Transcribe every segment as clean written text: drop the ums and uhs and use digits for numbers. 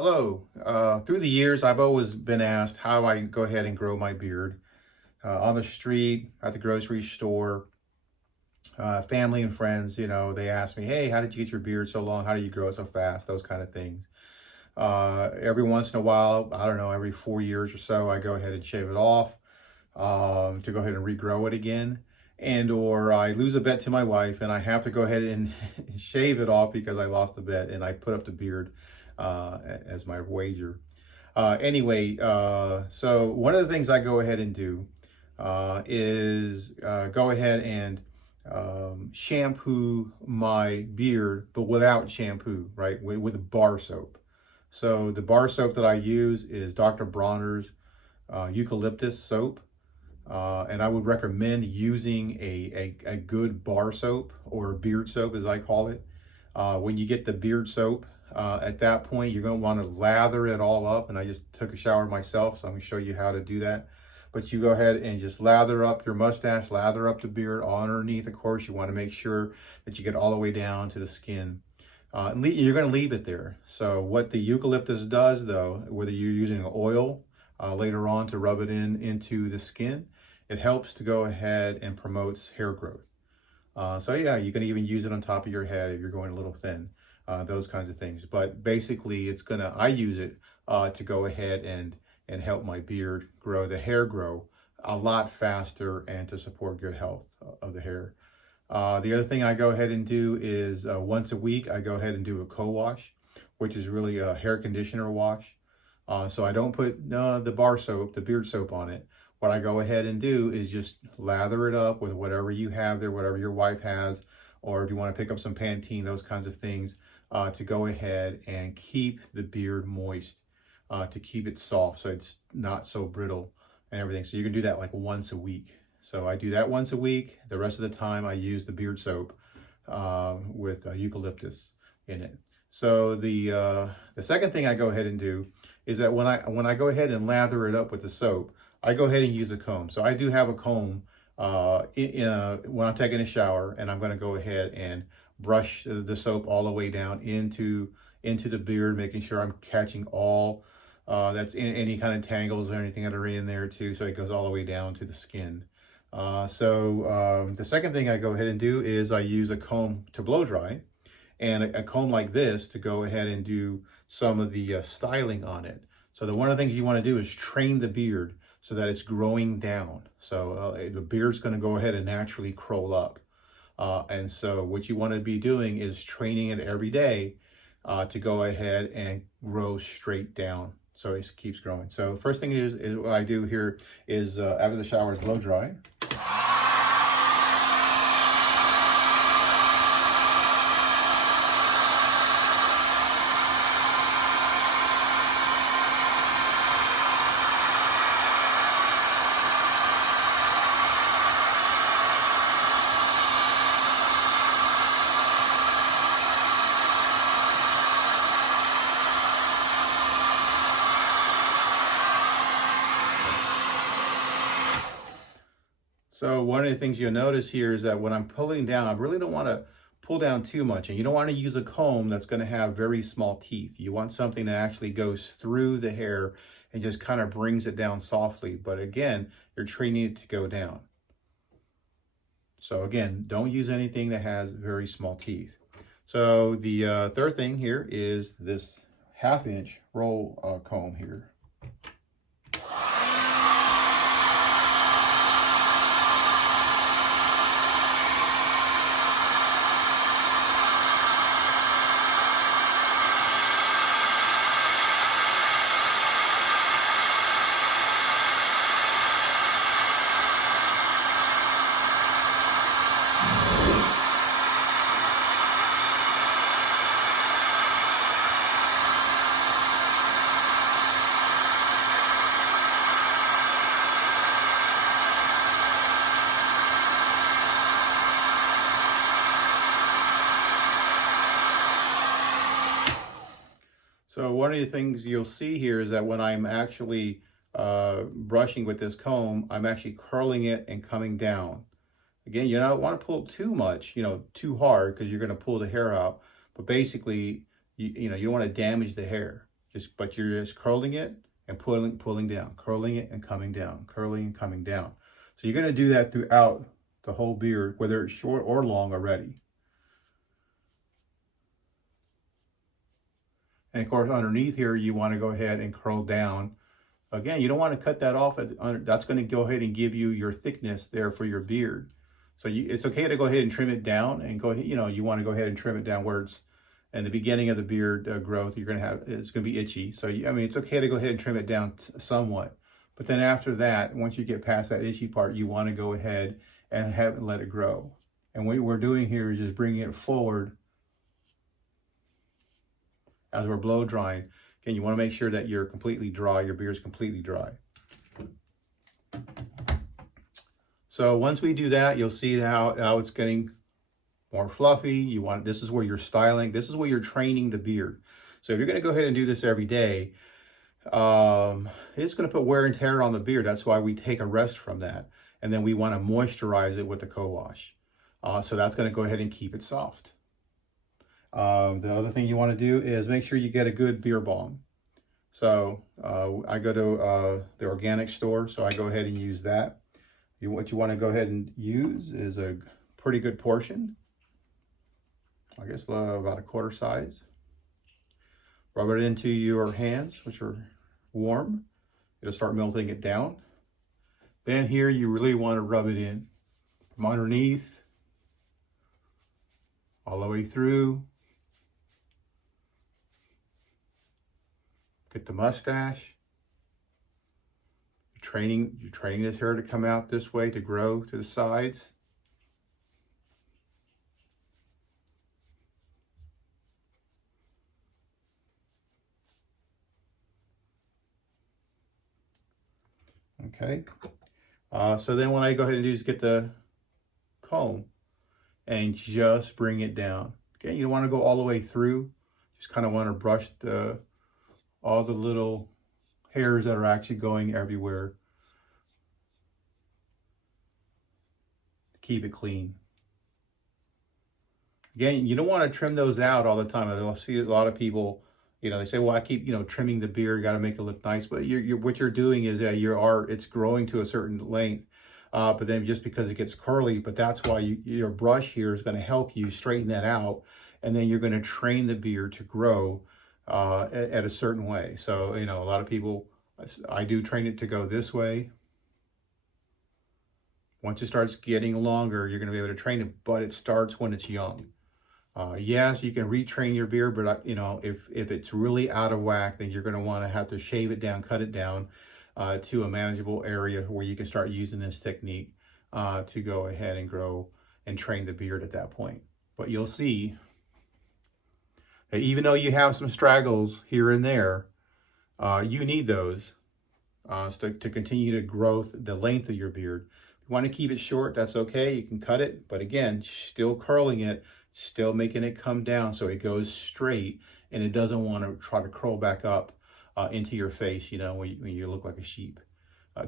Hello. Through the years, I've always been asked how I go ahead and grow my beard. On the street, at the grocery store, family and friends, they ask me, hey, how did you get your beard so long? How do you grow it so fast? Those kind of things. Every once in a while, I don't know, every 4 years or so, I go ahead and shave it off to go ahead and regrow it again. And or I lose a bet to my wife and I have to go ahead and shave it off because I lost the bet and I put up the beard as my wager. So one of the things I go ahead and do is go ahead and shampoo my beard, but without shampoo, right? With bar soap. So the bar soap that I use is Dr. Bronner's eucalyptus soap. And I would recommend using a good bar soap or beard soap, as I call it. When you get the beard soap, at that point, you're going to want to lather it all up. And I just took a shower myself, so I'm going to show you how to do that. But you go ahead and just lather up your mustache, lather up the beard all underneath. Of course, you want to make sure that you get all the way down to the skin. You're going to leave it there. So what the eucalyptus does, though, whether you're using oil later on to rub it into the skin, it helps to go ahead and promotes hair growth. So yeah, you can even use it on top of your head if you're going a little thin, those kinds of things. But basically, I use it to go ahead and help my beard grow, the hair grow a lot faster and to support good health of the hair. The other thing I go ahead and do is once a week, I go ahead and do a co-wash, which is really a hair conditioner wash. So I don't put the bar soap, the beard soap on it. What I go ahead and do is just lather it up with whatever you have there, whatever your wife has, or if you want to pick up some Pantene, those kinds of things, to go ahead and keep the beard moist, to keep it soft so it's not so brittle and everything. So you can do that like once a week. So I do that once a week. The rest of the time I use the beard soap with eucalyptus in it. So the second thing I go ahead and do is that when I go ahead and lather it up with the soap, I go ahead and use a comb. So I do have a comb when I'm taking a shower, and I'm going to go ahead and brush the soap all the way down into the beard, making sure I'm catching all that's in any kind of tangles or anything that are in there too. So it goes all the way down to the skin. The second thing I go ahead and do is I use a comb to blow dry, and a comb like this to go ahead and do some of the styling on it. So one of the things you want to do is train the beard so that it's growing down. So the beard's going to go ahead and naturally curl up. And so what you want to be doing is training it every day to go ahead and grow straight down. So it keeps growing. So first thing is what I do here is after the shower is blow dry. So one of the things you'll notice here is that when I'm pulling down, I really don't want to pull down too much. And you don't want to use a comb that's going to have very small teeth. You want something that actually goes through the hair and just kind of brings it down softly. But again, you're training it to go down. So again, don't use anything that has very small teeth. So the third thing here is this 1/2 inch roll comb here. So one of the things you'll see here is that when I'm actually brushing with this comb, I'm actually curling it and coming down. Again, you don't want to pull too much, too hard, because you're going to pull the hair out. But basically, you don't want to damage the hair. But you're just curling it and pulling down, curling it and coming down, curling and coming down. So you're going to do that throughout the whole beard, whether it's short or long already. And of course, underneath here, you want to go ahead and curl down. Again, you don't want to cut that off. That's going to go ahead and give you your thickness there for your beard. So it's okay to go ahead and trim it down and go ahead, you want to go ahead and trim it down where it's in the beginning of the beard growth. It's going to be itchy. So, it's okay to go ahead and trim it down somewhat. But then after that, once you get past that itchy part, you want to go ahead and let it grow. And what we're doing here is just bringing it forward as we're blow drying. Again, you want to make sure that you're completely dry, your beard's completely dry. So once we do that, you'll see how it's getting more fluffy. This is where you're styling. This is where you're training the beard. So if you're going to go ahead and do this every day, it's going to put wear and tear on the beard. That's why we take a rest from that. And then we want to moisturize it with the co-wash. So that's going to go ahead and keep it soft. The other thing you want to do is make sure you get a good beard balm. So I go to the organic store, so I go ahead and use that. What you want to go ahead and use is a pretty good portion. I guess about a quarter size. Rub it into your hands, which are warm. It'll start melting it down. Then here you really want to rub it in from underneath all the way through. Get the mustache. You're training this hair to come out this way, to grow to the sides. Okay. So then what I go ahead and do is get the comb and just bring it down. Okay, you don't want to go all the way through. Just kind of want to brush all the little hairs that are actually going everywhere. Keep it clean. Again, you don't want to trim those out all the time. I'll see a lot of people, they say, well, I keep, trimming the beard, got to make it look nice. But what you're doing is it's growing to a certain length. But then just because it gets curly, but that's why your brush here is going to help you straighten that out. And then you're going to train the beard to grow at a certain way. So, a lot of people, I do train it to go this way. Once it starts getting longer, you're going to be able to train it, but it starts when it's young. Yes, you can retrain your beard, but if it's really out of whack, then you're going to have to shave it down, cut it down to a manageable area where you can start using this technique to go ahead and grow and train the beard at that point. But you'll see that even though you have some straggles here and there, you need those to continue to grow the length of your beard. If you want to keep it short, that's okay. You can cut it, but again, still curling it, still making it come down so it goes straight and it doesn't want to try to curl back up into your face, when you look like a sheep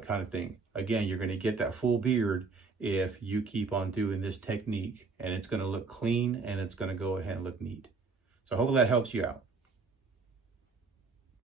kind of thing. Again, you're going to get that full beard if you keep on doing this technique, and it's going to look clean and it's going to go ahead and look neat. So hopefully that helps you out.